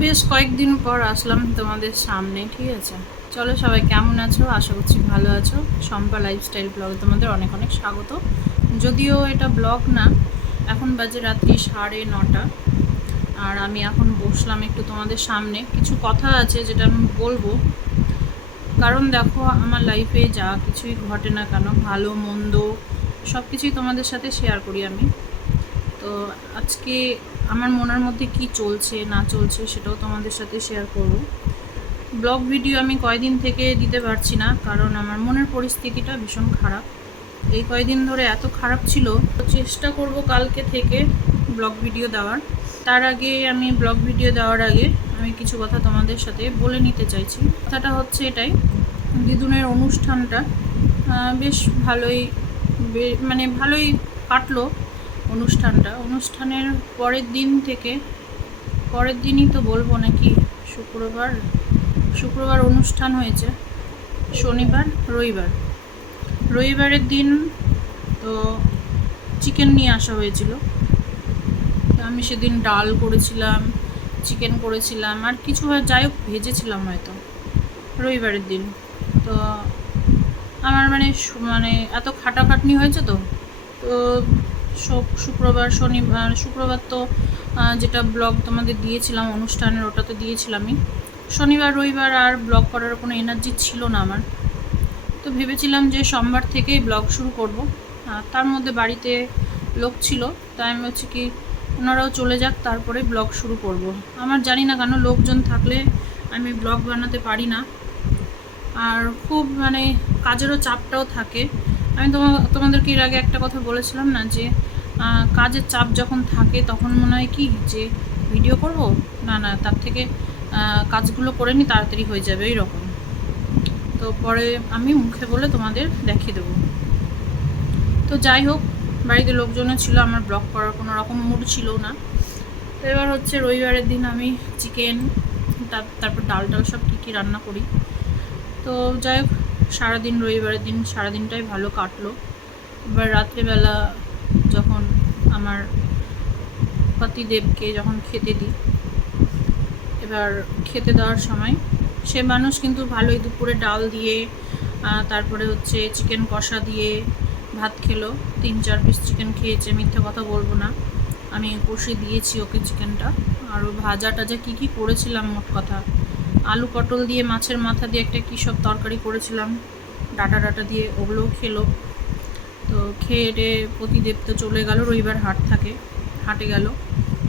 বেশ কয়েকদিন পর আসলাম তোমাদের সামনে, ঠিক আছে? চলো সবাই কেমন আছো? আশা করছি ভালো আছো। শম্পা লাইফস্টাইল ব্লগে তোমাদের অনেক অনেক স্বাগত। যদিও এটা ব্লগ না, এখন বাজে রাত্রি সাড়ে নটা। আর আমি এখন বসলাম একটু তোমাদের সামনে। কিছু কথা আছে যেটা আমি বলব। কারণ দেখো, আমার লাইফে যা কিছুই ঘটে না কেন, ভালো, মন্দ সব কিছুই তোমাদের সাথে শেয়ার করি আমি। তো আজকে আমার মনের মধ্যে কি চলছে, না চলছে সেটাও তোমাদের সাথে শেয়ার করব। ব্লগ ভিডিও আমি কয়দিন থেকে দিতে পারছি না, কারণ আমার মনের পরিস্থিতিটা ভীষণ খারাপ। এই কয়দিন ধরে এত খারাপ ছিল, তো চেষ্টা করব কালকে থেকে ব্লগ ভিডিও দেওয়ার। তার আগে আমি ব্লগ ভিডিও দেওয়ার আগে আমি কিছু কথা তোমাদের সাথে বলে নিতে চাইছি। কথাটা হচ্ছে এটাই দিদুনের অনুষ্ঠানটা বেশ ভালোই মানে ভালোই কাটলো। অনুষ্ঠানটা। অনুষ্ঠানের পরের দিন থেকে, পরের দিনই তো বলব নাকি শুক্রবার শুক্রবার অনুষ্ঠান হয়েছে, শনিবার, রবিবার। রবিবারের দিন তো চিকেন নিয়ে আসা হয়েছিল। তো আমি সেদিন ডাল করেছিলাম, চিকেন করেছিলাম, আর কিছু যাই হোক, ভেজেছিলাম হয়তো রবিবারের দিন। তো আমার মানে মানে এত খাটাখাটনি হয়েছে তো তো শুক্রবার শনিবার শুক্রবার তো যেটা ব্লগ তোমাদের দিয়েছিলাম, অনুষ্ঠানের ওটা তো দিয়েছিলামই। শনিবার, রবিবার আর ব্লগ করার কোনো এনার্জি ছিল না আমার। তো ভেবেছিলাম যে সোমবার থেকেই ব্লগ শুরু করব। তার মধ্যে বাড়িতে লোক ছিল, তাই আমি হচ্ছে কি ওনারাও চলে যাক, তারপরে ব্লগ শুরু করব। আমার জানি না কেন লোকজন থাকলে আমি ব্লগ বানাতে পারি না। আর খুব মানে কাজেরও চাপটাও থাকে। আমি তোমা, তোমাদেরকে এর আগে একটা কথা বলেছিলাম না যে কাজের চাপ যখন থাকে তখন মনে হয় কি যে ভিডিও করব? না না, তার থেকে কাজগুলো করে নি তাড়াতাড়ি হয়ে যাবে এই রকম তো পরে আমি মুখে বলে তোমাদের দেখিয়ে দেবো। তো যাই হোক, বাড়িতে লোকজনও ছিল, আমার ব্লগ করার কোনো রকম মুড ছিল না। তো এবার হচ্ছে রবিবারের দিন আমি চিকেন তারপর ডাল টাল সব কী কী রান্না করি। তো যাই হোক সারাদিন রবিবারের দিন সারাদিনটাই ভালো কাটলো। এবার রাত্রেবেলা যখন আমার পতিদেবকে যখন খেতে দিই, এবার খেতে দেওয়ার সময় সে মানুষ কিন্তু ভালোই দুপুরে ডাল দিয়ে তারপরে হচ্ছে চিকেন কষা দিয়ে ভাত খেলো। তিন, চার পিস চিকেন খেয়েছে, মিথ্যে কথা বলব না। আমি কষে দিয়েছি ওকে চিকেনটা আর ভাজা টাজা কী কী করেছিলাম মোট কথা। আলু, পটল দিয়ে, মাছের মাথা দিয়ে একটা কী সব তরকারি করেছিলাম। ডাটা ডাটা দিয়ে ওগুলোও খেলো। তো খেয়ে টে প্রতিদেব তো চলে গেল, রবিবার হাট থাকে, হাটে গেল।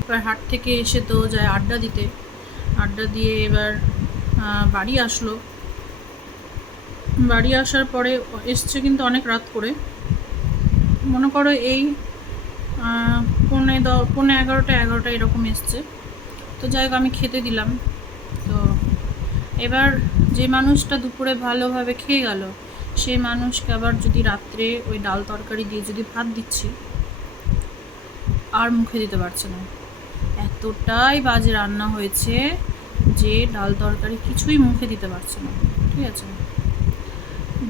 এবার হাট থেকে এসে তো যায় আড্ডা দিতে। আড্ডা দিয়ে এবার বাড়ি আসলো। বাড়ি আসার পরে এসছে কিন্তু অনেক রাত করে। মনে করো এই পৌনে দ, পৌনে এগারোটা এগারোটা এরকম এসছে। তো যাই হোক, আমি খেতে দিলাম। এবার যে মানুষটা দুপুরে ভালোভাবে খেয়ে গেল সেই মানুষকে আবার যদি রাত্রে ওই ডাল তরকারি দিয়ে যদি ভাত দিচ্ছি, আর মুখে দিতে পারছে না। এতটাই বাজে রান্না হয়েছে যে ডাল তরকারি কিছুই মুখে দিতে পারছে না, ঠিক আছে?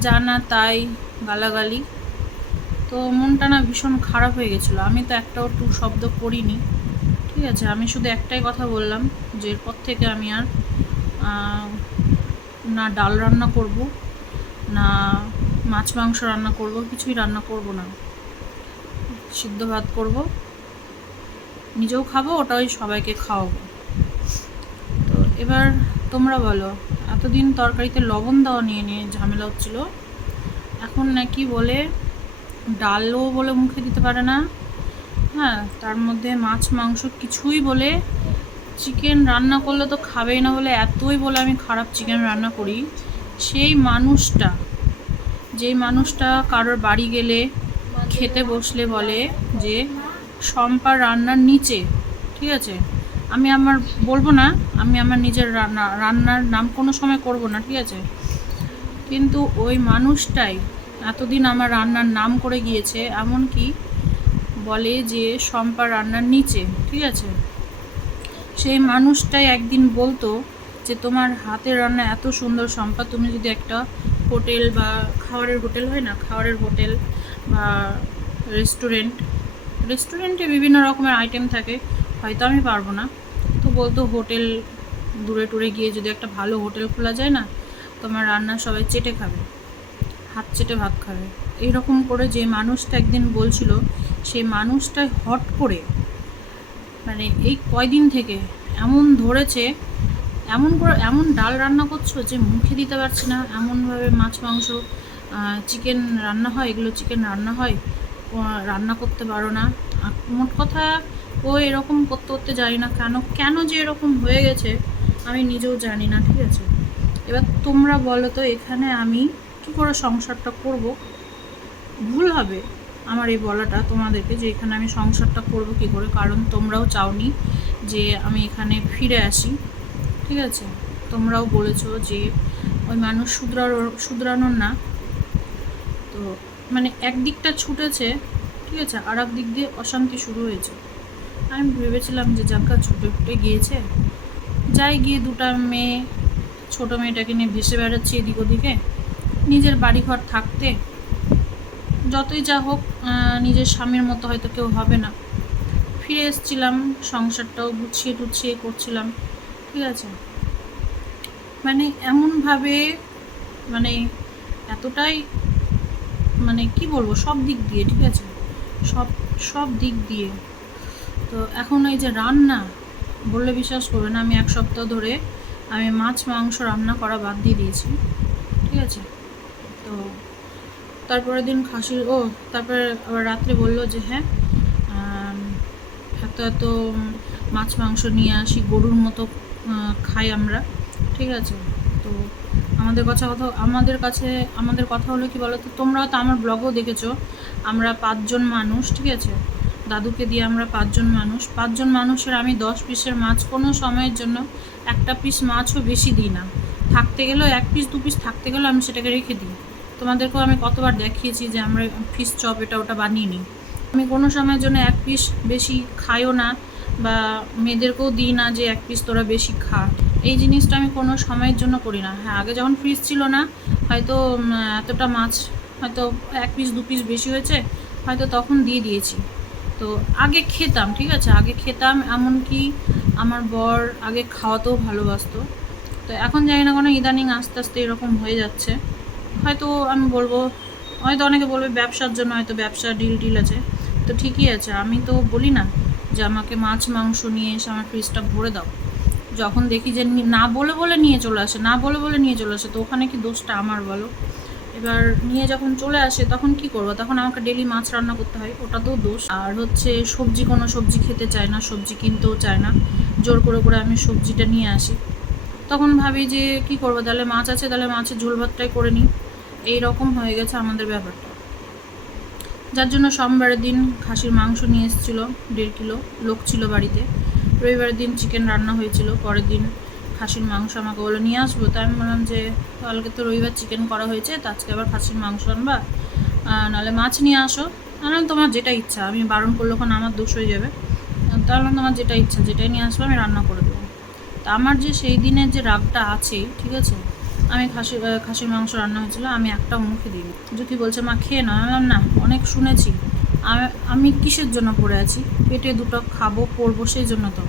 জানা তাই গালাগালি। তো মনটা না ভীষণ খারাপ হয়ে গেছিল। আমি তো একটাও টু শব্দ করিনি, ঠিক আছে? আমি শুধু একটাই কথা বললাম যে এরপর থেকে আমি আর না ডাল রান্না করব, না মাছ মাংস রান্না করব, কিছুই রান্না করব না। সিদ্ধ ভাত করব, নিজেও খাব, ওটাই সবাইকে খাওয়াবো। তো এবার তোমরা বলো, এতদিন তরকারিতে লবণ দেওয়া নিয়ে নিয়ে ঝামেলা হচ্ছিল, এখন নাকি বলে ডালও বলে মুখে দিতে পারে না। হ্যাঁ তার মধ্যে মাছ মাংস কিছুই বলে চিকেন রান্না করলে তো খাবেই, না বলে এতই বলে আমি খারাপ চিকেন রান্না করি। সেই মানুষটা, যেই মানুষটা কারোর বাড়ি গেলে, খেতে বসলে বলে যে সম্পার রান্নার নিচে। ঠিক আছে? আমি আমার, বলব না, আমি আমার নিজের রান্না, রান্নার নাম কোনো সময় করব না, ঠিক আছে? কিন্তু ওই মানুষটাই এতদিন আমার রান্নার নাম করে গিয়েছে, এমনকি বলে যে সম্পা রান্নার নিচে। ঠিক আছে? সেই মানুষটাই একদিন বলতো যে, তোমার হাতের রান্না এত সুন্দর সম্পা তুমি যদি একটা হোটেল বা খাবারের হোটেল হয় না, খাবারের হোটেল বা রেস্টুরেন্ট, রেস্টুরেন্টে বিভিন্ন রকমের আইটেম থাকে, হয়তো আমি পারব না। তো বলতো, হোটেল দূরে টুরে গিয়ে যদি একটা ভালো হোটেল খোলা যায় না, তোমার রান্না সবাই চেটে খাবে, হাত চেটে ভাত খাবে। এইরকম করে যে মানুষটা একদিন বলছিল, সেই মানুষটাই হট করে মানে এই কয়দিন থেকে এমন ধরেছে, এমন করে, এমন ডাল রান্না করছ যে মুখে দিতে পারছি না, এমনভাবে মাছ, মাংস চিকেন রান্না হয়, এগুলো চিকেন রান্না হয় রান্না করতে পারো না। মোট কথা ও এরকম করতে করতে জানি না কেন কেন যে এরকম হয়ে গেছে, আমি নিজেও জানি না, ঠিক আছে? এবার তোমরা বলো তো, এখানে আমি কী করে সংসারটা করব? ভুল হবে। আমার এই বলাটা তোমাদেরকে যে এখানে আমি সংসারটা করব কী করে, কারণ তোমরাও চাওনি যে আমি এখানে ফিরে আসি, ঠিক আছে? তোমরাও বলেছ যে ওই মানুষ শুধরানোর শুধরানোর না। তো মানে একদিকটা ছুটেছে, ঠিক আছে? আর এক দিক দিয়ে অশান্তি শুরু হয়েছে। আমি ভেবেছিলাম যে যাকা ছুটে ফুটে গিয়েছে। যাই গিয়ে দুটা মেয়ে, ছোটো মেয়েটাকে নিয়ে ভেসে বেড়াচ্ছি এদিক ওদিকে। নিজের বাড়িঘর থাকতে যতই যা হোক নিজের স্বামীর মতো হয়তো কেউ হবে না। ফিরে এসেছিলাম, সংসারটাও গুছিয়ে টুছিয়ে করছিলাম, ঠিক আছে? মানে এমনভাবে মানে এতটাই মানে কি বলব, সব দিক দিয়ে, ঠিক আছে? সব সব দিক দিয়ে। তো এখন এই যে রান্না, বললে বিশ্বাস করবে না, আমি এক সপ্তাহ ধরে আমি মাছ, মাংস রান্না করা বাদ দিয়ে দিয়েছি, ঠিক আছে? তো তারপরের দিন খাসির, ও, তারপরে আবার রাত্রে বলল যে হ্যাঁ এত এত মাছ, মাংস নিয়ে আসি, গরুর মতো খাই আমরা, ঠিক আছে? তো আমাদের কথা কথা, আমাদের কাছে, আমাদের কথা হলো কি বলো তো তোমরা তো আমার ব্লগও দেখেছ, আমরা পাঁচজন মানুষ, ঠিক আছে? দাদুকে দিয়ে আমরা পাঁচজন মানুষ, পাঁচজন মানুষের আমি দশ পিসের মাছ, কোনো সময়ের জন্য একটা পিস মাছও বেশি দিই না। থাকতে গেলেও এক পিস দু পিস থাকতে গেলেও আমি সেটাকে রেখে দিই। তোমাদেরকেও আমি কতবার দেখিয়েছি যে আমরা ফিস চপ এটা ওটা বানিয়ে নিই। আমি কোনো সময়ের জন্য এক পিস বেশি খাইও না বা মেয়েদেরকেও দিই না যে এক পিস তোরা বেশি খা। এই জিনিসটা আমি কোনো সময়ের জন্য করি না। হ্যাঁ আগে যখন ফ্রিজ ছিল না, হয়তো এতটা মাছ, হয়তো এক পিস দু পিস বেশি হয়েছে, হয়তো তখন দিয়ে দিয়েছি। তো আগে খেতাম, ঠিক আছে? আগে খেতাম, এমনকি আমার বর আগে খাওয়াতেও ভালোবাসতো। তো এখন জানি না কোনো ইদানিং আস্তে আস্তে এরকম হয়ে যাচ্ছে। হয়তো আমি বলব, হয়তো অনেকে বলবে ব্যবসার জন্য হয়তো ব্যবসা ডিল ডিল আছে। তো ঠিকই আছে, আমি তো বলি না যে আমাকে মাছ, মাংস নিয়ে এসে আমার ফ্রিজটা ভরে দাও। যখন দেখি যে না বলে বলে নিয়ে চলে আসে, না বলে বলে নিয়ে চলে আসে, তো ওখানে কি দোষটা আমার বলো? এবার নিয়ে যখন চলে আসে, তখন কি করব? তখন আমাকে ডেলি মাছ রান্না করতে হয়, ওটা তো দোষ। আর হচ্ছে সবজি, কোনো সবজি খেতে চায় না, সবজি কিনতেও চায় না। জোর করে করে আমি সবজিটা নিয়ে আসি। তখন ভাবি যে কি করব? তাহলে মাছ আছে, তাহলে মাছের ঝোল ভাতটাই করে নিই। এই রকম হয়ে গেছে আমাদের ব্যাপারটা। যার জন্য সোমবারের দিন খাসির মাংস নিয়ে এসেছিল, দেড় কিলো লোক ছিল বাড়িতে। রবিবারের দিন চিকেন রান্না হয়েছিল, পরের দিন খাসির মাংস আমাকে বলে নিয়ে আসব। তাই আমি বললাম যে, কালকে তো রবিবার চিকেন করা হয়েছে, তো আজকে আবার খাসির মাংস আনবা। নাহলে মাছ নিয়ে আসো। আমি তোমার যেটা ইচ্ছা, আমি বারণ করলে ওখানে আমার দোষ হয়ে যাবে। তাহলে তোমার যেটা ইচ্ছা, যেটাই নিয়ে আসব আমি রান্না করে দেবো। তা আমার যে সেই দিনের যে রাগটা আছে, ঠিক আছে? আমি খাসি খাসির মাংস রান্না হয়েছিল, আমি একটা মুখে দিই যদি বলছে, মা, খেয়ে না আমি না, অনেক শুনেছি। আমি কিসের জন্য পড়ে আছি? পেটে দুটো খাব পরবো সেই জন্য তো।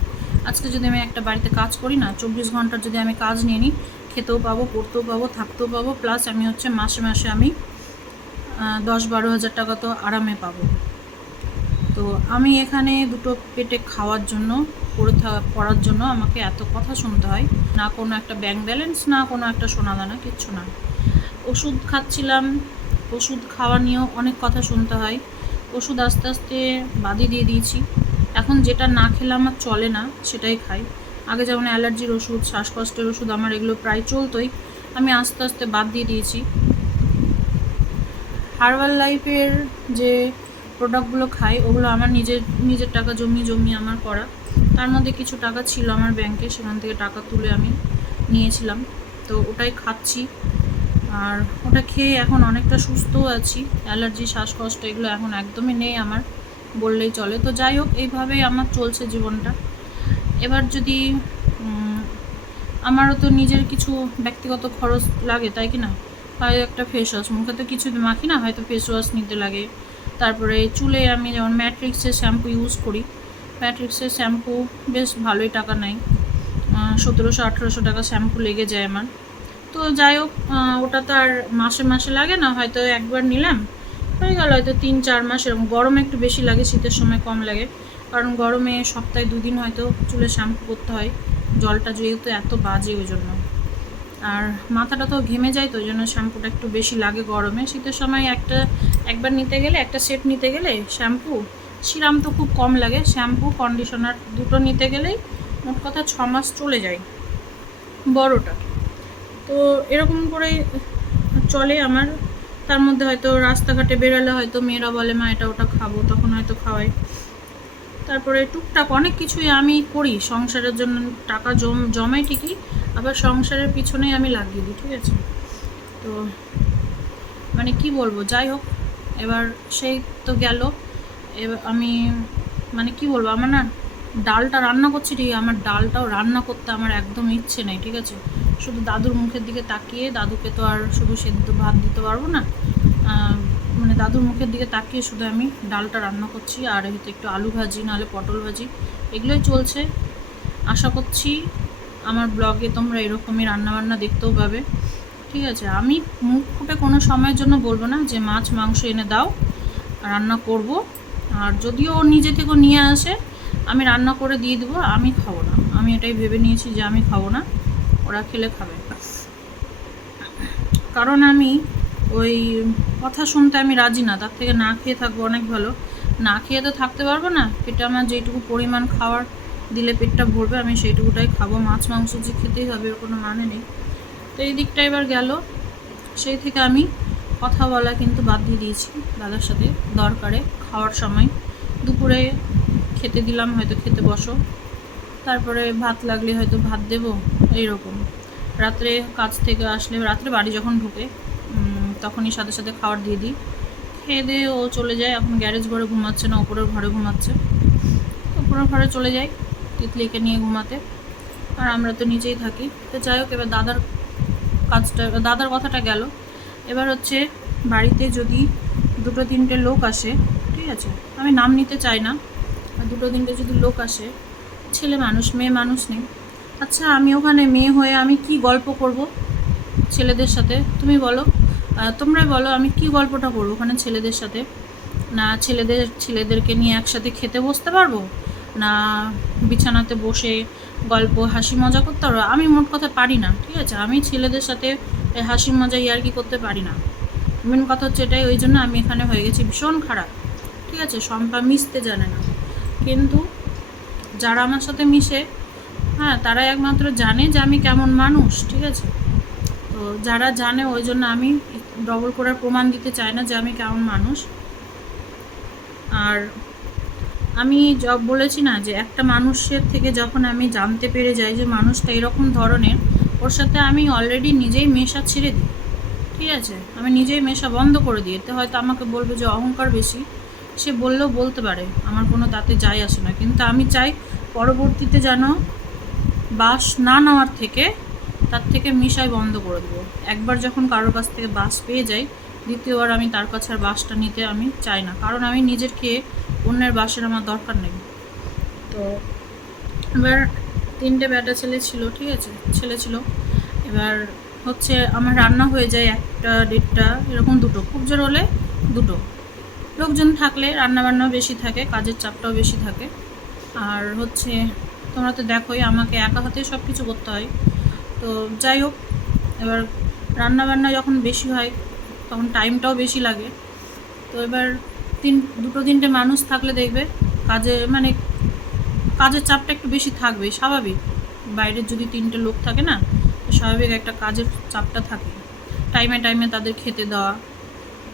আজকে যদি আমি একটা বাড়িতে কাজ করি না, চব্বিশ ঘণ্টার যদি আমি কাজ নিয়ে নিই, খেতেও পাবো, পড়তেও পাবো, থাকতেও পাবো, প্লাস আমি হচ্ছে মাসে মাসে আমি দশ বারো হাজার টাকা তো আরামে পাবো। তো আমি এখানে দুটো পেটে খাওয়ার জন্য, পড়ে পড়ার জন্য আমাকে এত কথা শুনতে হয়। না কোনো একটা ব্যাংক ব্যালেন্স না কোনো একটা সোনাদানা কিচ্ছু না। ওষুধ খাচ্ছিলাম, ওষুধ খাওয়া নিয়েও অনেক কথা শুনতে হয়। ওষুধ আস্তে আস্তে বাদই দিয়ে দিয়েছি। এখন যেটা না খেলে আমার চলে না, সেটাই খাই। আগে যেমন অ্যালার্জির ওষুধ, শ্বাসকষ্টের ওষুধ আমার এগুলো প্রায় চলতোই, আমি আস্তে আস্তে বাদ দিয়ে দিয়েছি। হার্বাল লাইফের যে প্রোডাক্টগুলো খাই, ওগুলো আমার নিজের নিজের টাকা জমিয়ে জমিয়ে আমার করা। তার মধ্যে কিছু টাকা ছিল আমার ব্যাংকে সেখান থেকে টাকা তুলে আমি নিয়েছিলাম। তো ওটাই খাচ্ছি। আর ওটা খেয়ে এখন অনেকটা সুস্থও আছি। অ্যালার্জি, শ্বাসকষ্ট এগুলো এখন একদমই নেই আমার, বললেই চলে। তো যাই হোক, এইভাবেই আমার চলছে জীবনটা। এবার যদি আমারও তো নিজের কিছু ব্যক্তিগত খরচ লাগে, তাই কি না? হয় একটা ফেস ওয়াশ মুখে তো কিছু মাখি না, হয়তো ফেস ওয়াশ নিতে লাগে। তারপরে চুলে আমি যেমন ম্যাট্রিক্সের শ্যাম্পু ইউজ করি, ম্যাট্রিক্সের শ্যাম্পু বেশ ভালোই টাকা নেয়। সতেরোশো, আঠেরোশো টাকা শ্যাম্পু লেগে যায় আমার। তো যাই হোক ওটা তো আর মাসে মাসে লাগে না, হয়তো একবার নিলাম, হয়ে গেল হয়তো তিন, চার মাস এরকম। গরমে একটু বেশি লাগে, শীতের সময় কম লাগে। কারণ গরমে সপ্তাহে দুদিন হয়তো চুলে শ্যাম্পু করতে হয়। জলটা যেহেতু এত বাজে ওই জন্য। আর মাথাটা তো ঘেমে যায়, তো ওই জন্য শ্যাম্পুটা একটু বেশি লাগে গরমে। শীতের সময় একটা একবার নিতে গেলে, একটা সেট নিতে গেলে শ্যাম্পু সিরাম তো খুব কম লাগে শ্যাম্পু কন্ডিশনার দুটো নিতে গেলেই মোট কথা ছ মাস চলে যায় বড়টা। তো এরকম করে চলে আমার। তার মধ্যে হয়তো রাস্তাঘাটে বেরোলে হয়তো মেয়েরা বলে, মা, এটা ওটা খাব। তখন হয়তো খাওয়াই তারপরে টুকটাক অনেক কিছুই আমি করি, সংসারের জন্য টাকা জম, জমাই ঠিকই, আবার সংসারের পিছনেই আমি লাগিয়ে দিই, ঠিক আছে? তো মানে কি বলব, যাই হোক। এবার সেই তো গেল। এবার আমি মানে কি বলব, আমার না ডালটা রান্না করছি ঠিক আমার ডালটাও রান্না করতে আমার একদম ইচ্ছে নেই, ঠিক আছে? শুধু দাদুর মুখের দিকে তাকিয়ে, দাদুকে তো আর শুধু সেদ্ধ ভাত দিতে পারব না। মানে দাদুর মুখের দিকে তাকিয়ে শুধু আমি ডালটা রান্না করছি, আর হয়তো একটু আলু ভাজি, নাহলে পটল ভাজি, এগুলোই চলছে। আশা করছি আমার ব্লগে তোমরা এরকমই রান্নাবান্না দেখতেও পাবে। ঠিক আছে, আমি মুখ ফুটে কোনো সময়ের জন্য বলব না যে মাছ, মাংস এনে দাও, রান্না করব। আর যদিও ও নিজে থেকে নিয়ে আসে, আমি রান্না করে দিয়ে দেবো, আমি খাব না। আমি এটাই ভেবে নিয়েছি যে আমি খাব না, ওরা খেলে খাবে। কারণ আমি ওই কথা শুনতে আমি রাজি না, তার থেকে না খেয়ে থাকব অনেক ভালো। না খেয়ে তো থাকতে পারব না, পেটে আমার যেটুকু পরিমাণ খাওয়ার দিলে পেটটা ভরবে, আমি সেইটুকুটাই খাব। মাছ, মাংস যে খেতেই হবে কোনো মানে নেই। তো এই দিকটা এবার গেল। সেই থেকে আমি কথা বলা কিন্তু বাদ দিয়ে দিয়েছি দাদার সাথে দরকারে খাওয়ার সময়। দুপুরে খেতে দিলাম, হয়তো খেতে বসো। তারপরে ভাত লাগলে হয়তো ভাত দেবো, এইরকম। রাত্রে কাজ থেকে আসলে, রাত্রে বাড়ি যখন ঢুকে তখনই সাথে সাথে খাবার দিয়ে দিই। খেয়ে দিয়ে ও চলে যায়, এখন গ্যারেজ ঘরে ঘুমাচ্ছে না, ওপরের ঘরে ঘুমাচ্ছে। ওপরের ঘরে চলে যায় তিতলিকে নিয়ে ঘুমাতে। আর আমরা তো নিচেই থাকি। তো যাই হোক, এবার দাদার কাজটা দাদার কথাটা গেল। এবার হচ্ছে বাড়িতে যদি দুটো তিনটে লোক আসে ঠিক আছে? আমি নাম নিতে চাই না দুটো তিনটে যদি লোক আসে ছেলে মানুষ মেয়ে মানুষ নেই। আচ্ছা আমি ওখানে মেয়ে হয়ে আমি কি গল্প করব ছেলেদের সাথে? তুমি বলো। আহ, তোমরাই বলো আমি কি গল্পটা করব ওখানে ছেলেদের সাথে? না ছেলেদের ছেলেদেরকে নিয়ে একসাথে খেতে বসতে পারব? না বিছানাতে বসে গল্প, হাসি মজা করতে পারব আমি মোট কথা পারি না, ঠিক আছে? আমি ছেলেদের সাথে হাসি মজা ইয়ার্কি করতে পারি না। মেন কথা হচ্ছে এটাই, ওই জন্য আমি এখানে হয়ে গেছি ভীষণ খারাপ, ঠিক আছে? সম্পা মিশতে জানে না। কিন্তু যারা আমার সাথে মিশে হ্যাঁ তারাই একমাত্র জানে যে আমি কেমন মানুষ, ঠিক আছে? তো যারা জানে, ওই জন্য আমি ডবল করার প্রমাণ দিতে চাই না যে আমি কেমন মানুষ। আর আমি জব বলেছি না যে একটা মানুষের থেকে যখন আমি জানতে পেরে যাই যে মানুষটা এরকম ধরনের, ওর সাথে আমি অলরেডি নিজেই মেশা ছেড়ে দিই। ঠিক আছে? আমি নিজেই মেশা বন্ধ করে দিই। এতে হয়তো আমাকে বলবে যে অহংকার বেশি। সে বললেও বলতে পারে, আমার কোনো তাতে যায় আসে না। কিন্তু আমি চাই পরবর্তীতে যেন বাস না নেওয়ার থেকে তার থেকে মিশাই বন্ধ করে দেবো। একবার যখন কারোর কাছ থেকে বাস পেয়ে যাই, দ্বিতীয়বার আমি তার কাছে আর বাসটা নিতে আমি চাই না। কারণ আমি নিজের খেয়ে অন্যের বাসের আমার দরকার নেই। তো এবার তিনটে ব্যাটা ছেলে ছিল, ঠিক আছে? ছেলে ছিল। এবার হচ্ছে আমার রান্না হয়ে যায় একটা, দেড়টা, এরকম দুটো। খুব জোর হলে দুটো। লোকজন থাকলে, রান্নাবান্নাও বেশি থাকে, কাজের চাপটাও বেশি থাকে। আর হচ্ছে তোমরা তো দেখোই, আমাকে একা হাতে সব কিছু করতে হয়। তো যাই হোক, এবার রান্নাবান্না যখন বেশি হয়, তখন টাইমটাও বেশি লাগে। তো এবার তিন, দুটো তিনটে মানুষ থাকলে দেখবে কাজে মানে কাজের চাপটা একটু বেশি থাকবে স্বাভাবিক। বাইরের যদি তিনটে লোক থাকে না স্বাভাবিক একটা কাজের চাপটা থাকে। টাইমে টাইমে তাদের খেতে দেওয়া,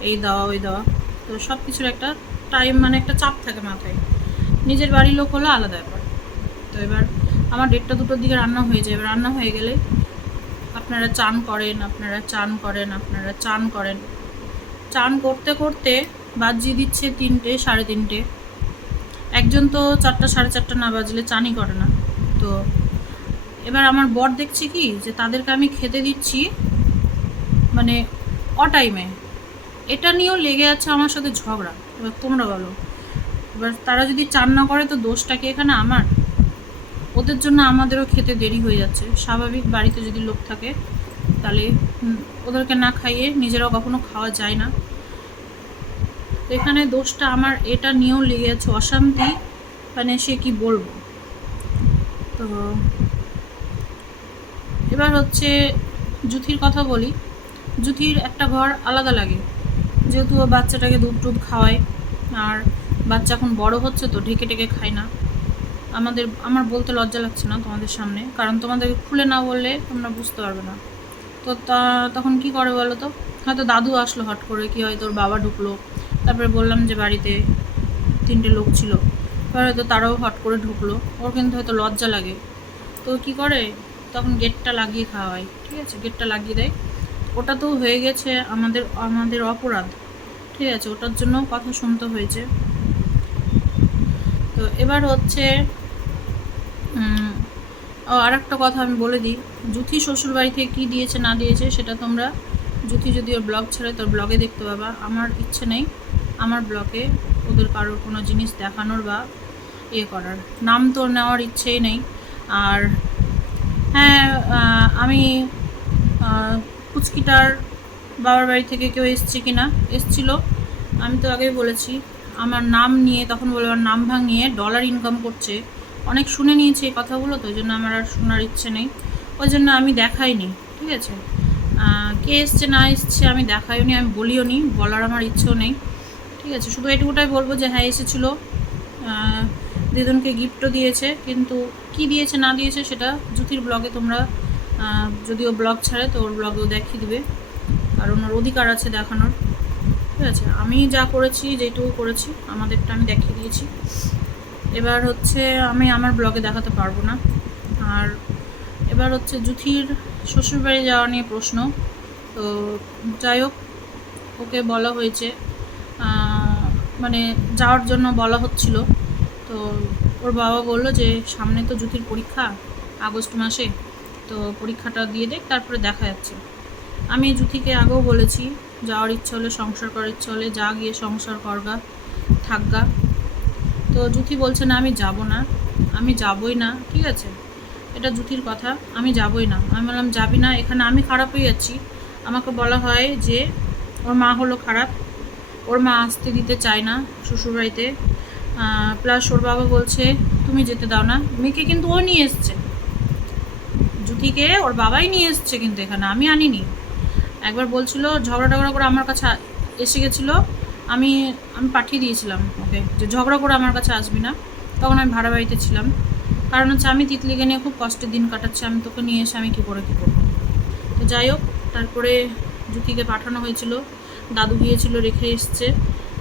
এই দেওয়া, ওই দেওয়া, তো সব কিছুর একটা টাইম মানে একটা চাপ থাকে মাথায়। নিজের বাড়ির লোক হলো আলাদা ব্যাপার। তো এবার আমার দেড়টা দুটোর দিকে রান্না হয়ে যায়। এবার রান্না হয়ে গেলে আপনারা চান করেন, আপনারা চান করেন, আপনারা চান করেন। চান করতে করতে বাজিয়ে দিচ্ছে তিনটে, সাড়ে তিনটে। একজন তো চারটা, সাড়ে চারটা না বাজলে চানই করে না। তো এবার আমার বর দেখছি কি, যে তাদেরকে আমি খেতে দিচ্ছি মানে অটাইমে এটা নিয়েও লেগে আছে আমার সাথে ঝগড়া। এবার তোমরা বলো। এবার তারা যদি চান না করে তো দোষটা কি এখানে আমার? ওদের জন্য আমাদেরও খেতে দেরি হয়ে যাচ্ছে। স্বাভাবিক বাড়িতে যদি লোক থাকে, তাহলে ওদেরকে না খাইয়ে নিজেরাও কখনো খাওয়া যায় না। তো এখানে দোষটা আমার, এটা নিয়েও লেগে আছে অশান্তি মানে সে কি বলব? তো এবার হচ্ছে জুথির কথা বলি। জুথির একটা ঘর আলাদা লাগে, যেহেতু ও বাচ্চাটাকে দুধ টুধ খাওয়ায়, আর বাচ্চা এখন বড় হচ্ছে তো ঢেকে ঢেকে খায় না। আমাদের, আমার বলতে লজ্জা লাগছে না তোমাদের সামনে, কারণ তোমাদেরকে খুলে না বললে তোমরা বুঝতে পারবে না। তো তা, তখন কি করে বলো তো? হয়তো দাদু আসলো হট করে, কি হয় তোর বাবা ঢুকলো তারপরে বললাম যে বাড়িতে তিনটে লোক ছিল। এবার হয়তো তারাও হট করে ঢুকলো। ওর কিন্তু হয়তো লজ্জা লাগে। তো কি করে? তখন গেটটা লাগিয়ে খাওয়াই ঠিক আছে? গেটটা লাগিয়ে দেয়। ওটা তো হয়ে গেছে আমাদের আমাদের অপরাধ, ঠিক আছে? ওটার জন্য কথা শুনতে হয়েছে। তো এবার হচ্ছে আর একটা কথা আমি বলে দিই। জুথি শ্বশুর বাড়ি থেকে কী দিয়েছে না দিয়েছে, সেটা তোমরা, জুথি যদি ওর ব্লগ ছাড়ে, তোর ব্লগে দেখতে পাবা। আমার ইচ্ছে নেই। আমার ব্লগে ওদের কারোর কোনো জিনিস দেখানোর বা ইয়ে করার। নাম তো নেওয়ার ইচ্ছেই নেই। আর হ্যাঁ আমি আহ, পুচকিটার বাবার বাড়ি থেকে কেউ এসছে কি না এসছিল। আমি তো আগেই বলেছি আমার নাম নিয়ে তখন বলে আমার নাম ভাঙিয়ে ডলার ইনকাম করছে। অনেক শুনে নিয়েছি এই কথাগুলো তো ওই জন্য আমার আর শোনার ইচ্ছে নেই। ওই জন্য আমি দেখাইনি ঠিক আছে? কে এসছে না এসছে আমি দেখাইও নি আমি বলিও নি বলার আমার ইচ্ছেও নেই। ঠিক আছে, শুধু এটুকুটাই বলব যে হ্যাঁ এসেছিল। দিদুনকে গিফটও দিয়েছে, কিন্তু কি দিয়েছে, না দিয়েছে সেটা জ্যোতির ব্লগে তোমরা যদিও ব্লগ ছাড়ে তো ওর ব্লগেও দেখিয়ে দিবে। কারণ ওর অধিকার আছে দেখানোর। ঠিক আছে, আমি যা করেছি, যেটুকু করেছি, আমাদেরটা আমি দেখিয়ে দিয়েছি। এবার হচ্ছে আমি আমার ব্লগে দেখাতে পারব না। আর এবার হচ্ছে জুথির শ্বশুরবাড়ি যাওয়া নিয়ে প্রশ্ন। তো যাই হোক, ওকে বলা হয়েছে। মানে যাওয়ার জন্য বলা হচ্ছিল। তো ওর বাবা বলল যে, সামনে তো জুথির পরীক্ষা আগস্ট মাসে, তো পরীক্ষাটা দিয়ে দেখ, তারপরে দেখা যাচ্ছে। আমি জুথিকে আগেও বলেছি, যাওয়ার ইচ্ছা হলে সংসার করার ইচ্ছা হলে যা গিয়ে সংসার করগা, থাকগা। তো জুথি বলছে, না, আমি যাব না। আমি যাবই না, ঠিক আছে? এটা জুথির কথা, আমি যাবই না। আমি বললাম, যাবি না? এখানে আমি খারাপ হয়ে যাচ্ছি আমাকে বলা হয় যে, ওর মা হলো খারাপ। ওর মা আসতে দিতে চায় না শ্বশুরবাড়িতে প্লাস ওর বাবা বলছে, তুমি যেতে দাও না। মেয়েকে কিন্তু ও নিয়ে এসছে। জুতিকে ওর বাবাই নিয়ে এসছে কিন্তু এখানে, আমি আনিনি। একবার বলছিল, ঝগড়া টগড়া করে আমার কাছে এসে গেছিল, আমি আমি পাঠিয়ে দিয়েছিলাম ওকে, যে ঝগড়া করে আমার কাছে আসবি না। তখন আমি ভাড়া বাড়িতে ছিলাম। কারণ হচ্ছে আমি তিতলিকে নিয়ে খুব কষ্টের দিন কাটাচ্ছি, আমি তোকে নিয়ে এসে আমি কী করে কী করব? তো যাই হোক, তারপরে জুতিকে পাঠানো হয়েছিল। দাদু গিয়েছিল রেখে এসছে।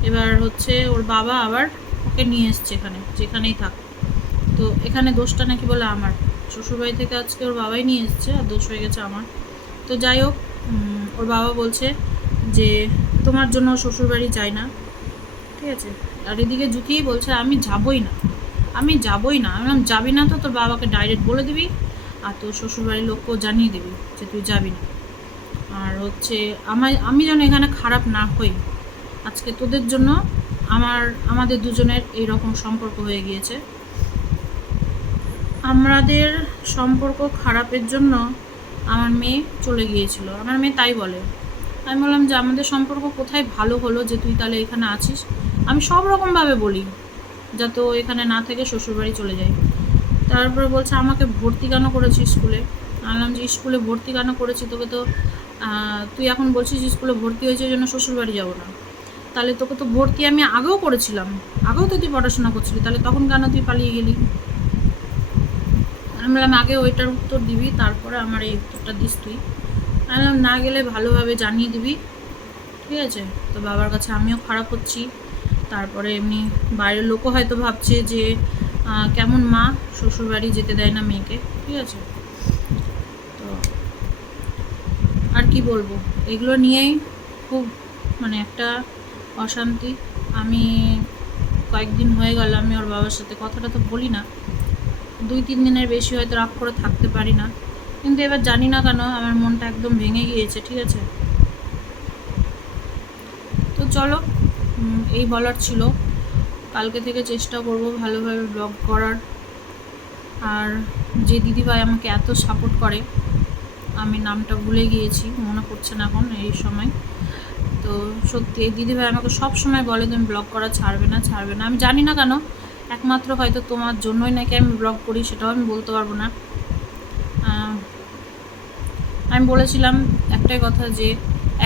এবার হচ্ছে ওর বাবা আবার ওকে নিয়ে এসছে এখানে, যেখানেই থাক। তো এখানে দোষটা নাকি বলে আমার। শ্বশুরবাড়ি থেকে আজকে ওর বাবাই নিয়ে এসছে আর দোষ হয়ে গেছে আমার। তো যাই হোক ওর বাবা বলছে যে তোমার জন্য শ্বশুরবাড়ি যায় না। ঠিক আছে? আর এদিকে জুতিই বলছে, আমি যাবই না। আমি যাবই না। আমি যাবি না তো, তোর বাবাকে ডাইরেক্ট বলে দিবি আর তোর শ্বশুরবাড়ির লোককেও জানিয়ে দিবি যে তুই যাবি না। আর হচ্ছে আমার আমি যেন এখানে খারাপ না হই। আজকে তোদের জন্য আমার, আমাদের দুজনের এই রকম সম্পর্ক হয়ে গিয়েছে। আমাদের সম্পর্ক খারাপের জন্য আমার মেয়ে চলে গিয়েছিল। আমার মেয়ে তাই বলে। আমি বললাম যে, আমাদের সম্পর্ক কোথায় ভালো হলো যে তুই তাহলে এখানে আছিস? আমি সব রকমভাবে বলি, যাতে ও এখানে না থেকে শ্বশুরবাড়ি চলে যায়। তারপরে বলছে, আমাকে ভর্তি কেন করেছি স্কুলে? আমি বললাম যে, স্কুলে ভর্তি কেন করেছি? তোকে তো তুই এখন বলছিস স্কুলে ভর্তি হয়েছে জন্য শ্বশুরবাড়ি যাব না। তাহলে তোকে তো ভর্তি আমি আগেও করেছিলাম। আগেও তো তুই পড়াশোনা করছিলি, তাহলে তখন কেন তুই পালিয়ে গেলি? আমি বললাম, আগে ওইটার উত্তর দিবি, তারপরে আমার এই উত্তরটা দিস তুই। আমি বললাম, না গেলে ভালোভাবে জানিয়ে দিবি, ঠিক আছে? তো বাবার কাছে আমিও খারাপ হচ্ছি। তারপরে এমনি বাইরের লোকও হয়তো ভাবছে যে কেমন মা? শ্বশুরবাড়ি যেতে দেয় না মেয়েকে, ঠিক আছে তো আর কি বলব? এগুলো নিয়েই খুব মানে একটা অশান্তি। আমি কয়েকদিন হয়ে গেল আমি ওর বাবার সাথে কথাটা তো বলি না। দুই, তিন দিনের বেশি হয়তো রাগ করে থাকতে পারি না। কিন্তু এবার জানি না কেন আমার মনটা একদম ভেঙে গিয়েছে, ঠিক আছে? তো চলো এই বলার ছিল। কালকে থেকে চেষ্টা করব ভালোভাবে ব্লগ করার। আর যে দিদিভাই আমাকে এত সাপোর্ট করে আমি নামটা ভুলে গিয়েছি, মনে পড়ছে না এখন এই সময়। তো সত্যি, এই দিদিভাই আমাকে সব সময় বলে, তুমি ব্লগ করা ছাড়বে না ছাড়বে না। আমি জানি না কেন, একমাত্র হয়তো তোমার জন্যই নাকি আমি ব্লগ করি, সেটাও আমি বলতে পারব না। আমি বলেছিলাম একটাই কথা যে,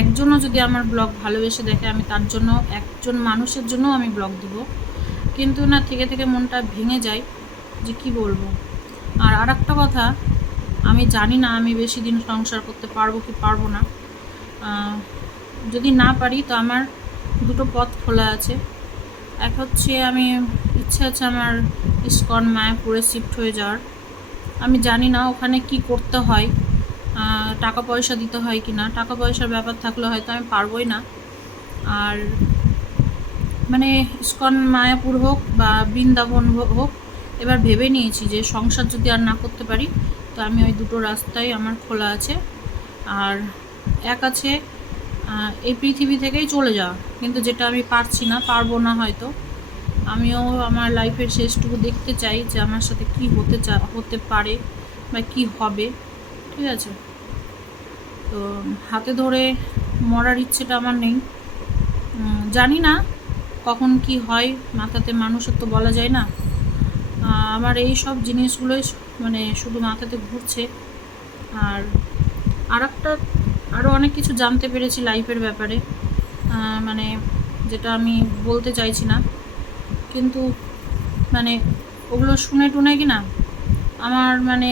একজনও যদি আমার ব্লগ ভালোবেসে দেখে, আমি তার জন্য, একজন মানুষের জন্য আমি ব্লগ দিব। কিন্তু না, থেকে থেকে মনটা ভেঙে যায়, যে কি বলব? আর আর একটা কথা আমি জানি না আমি বেশি দিন সংসার করতে পারব কি পারব না। যদি না পারি, তো আমার দুটো পথ খোলা আছে। এক হচ্ছে আমি, ইচ্ছে আছে আমার ইস্কন মায়াপুরে শিফট হয়ে যাওয়ার। আমি জানি না ওখানে কি করতে হয় টাকা পয়সা দিতে হয় কি না। টাকা পয়সার ব্যাপার থাকলে হয়তো আমি পারবই না। আর মানে ইস্কন মায়াপুর হোক বা বৃন্দাবন হোক, এবার ভেবে নিয়েছি যে সংসার যদি আর না করতে পারি তো আমি ওই দুটো রাস্তাই আমার খোলা আছে। আর এক আছে এই পৃথিবী থেকেই চলে যাওয়া। কিন্তু যেটা আমি পারছি না, পারব না হয়তো। আমিও আমার লাইফের শেষটুকু দেখতে চাই যে আমার সাথে কি হতে চা, হতে পারে বা কি হবে। ঠিক আছে? তো হাতে ধরে মরার ইচ্ছেটা আমার নেই। জানি না কখন কি হয়, মাথাতে মানুষের তো বলা যায় না। আমার এই সব জিনিসগুলোই মানে শুধু মাথাতে ঘুরছে। আর আর একটা আরও অনেক কিছু জানতে পেরেছি লাইফের ব্যাপারে। মানে যেটা আমি বলতে চাইছি না। কিন্তু মানে ওগুলো শুনে টুনে কি না, আমার মানে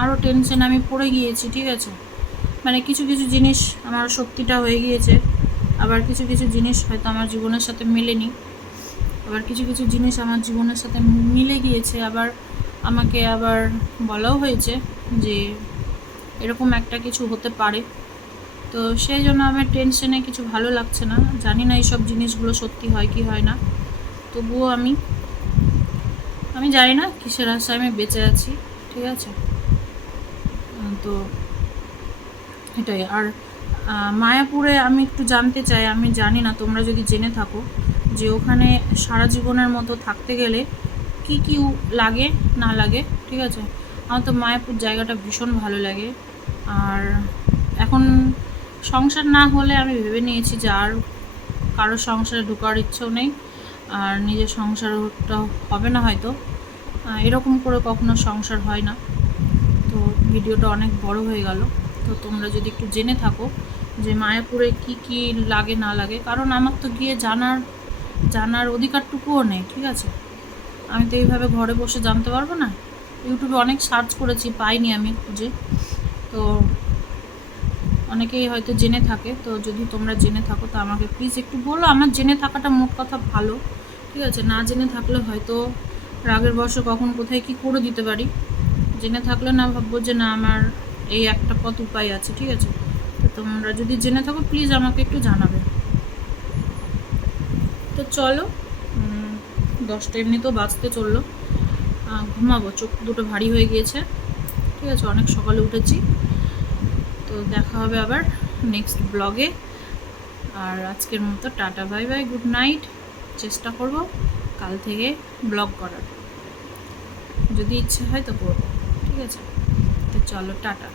আরও টেনশন আমি পড়ে গিয়েছি, ঠিক আছে? মানে কিছু কিছু জিনিস আমার শক্তিটা হয়ে গিয়েছে। আবার কিছু কিছু জিনিস হয়তো আমার জীবনের সাথে মেলেনি। আবার কিছু কিছু জিনিস আমার জীবনের সাথে মিলে গিয়েছে। আবার আমাকে আবার বলাও হয়েছে যে এরকম একটা কিছু হতে পারে। তো সেই জন্য আমার টেনশনে কিছু ভালো লাগছে না। জানি না এইসব জিনিসগুলো সত্যি হয় কি হয় না। তবুও আমি আমি জানি না কিসের আশায় আমি বেঁচে আছি, ঠিক আছে? তো এটাই। আর মায়াপুরে আমি একটু জানতে চাই, আমি জানি না, তোমরা যদি জেনে থাকো যে ওখানে সারা জীবনের মতো থাকতে গেলে কি কি লাগে, না লাগে, ঠিক আছে? আমার তো মায়াপুর জায়গাটা ভীষণ ভালো লাগে। আর এখন সংসার না হলে আমি ভেবে নিয়েছি যে আর কারোর সংসারে ঢোকার ইচ্ছেও নেই, আর নিজের সংসারটা হবে না হয়তো। এরকম করে কখনো সংসার হয় না। তো ভিডিওটা অনেক বড় হয়ে গেল। তো তোমরা যদি একটু জেনে থাকো যে মায়াপুরে কি কি লাগে, না লাগে, কারণ আমার তো গিয়ে জানার জানার অধিকারটুকুও নেই, ঠিক আছে? আমি তো এইভাবে ঘরে বসে জানতে পারব না। ইউটিউবে অনেক সার্চ করেছি, পাইনি আমি খুঁজে। তো অনেকেই হয়তো জেনে থাকে, তো যদি তোমরা জেনে থাকো, তো আমাকে প্লিজ একটু বলো। আমার জেনে থাকাটা মোট কথা ভালো, ঠিক আছে? না জেনে থাকলে হয়তো রাগের বর্ষে কখন কোথায় কি করে দিতে পারি। জেনে থাকলে না ভাববো যে না, আমার এই একটা পথ উপায় আছে, ঠিক আছে? তো তোমরা যদি জেনে থাকো প্লিজ আমাকে একটু জানাবে। চলো। দশটা এমনিতেও বাঁচতে চলল। ঘুমাবো, চোখ দুটো ভারী হয়ে গিয়েছে। ঠিক আছে, অনেক সকালে উঠেছি। তো দেখা হবে আবার নেক্সট ব্লগে আর আজকের মতো tata bye bye good night চেষ্টা করব কাল থেকে ব্লগ করার। যদি ইচ্ছে হয় তো করব। ঠিক আছে? তো চলো, টাটা।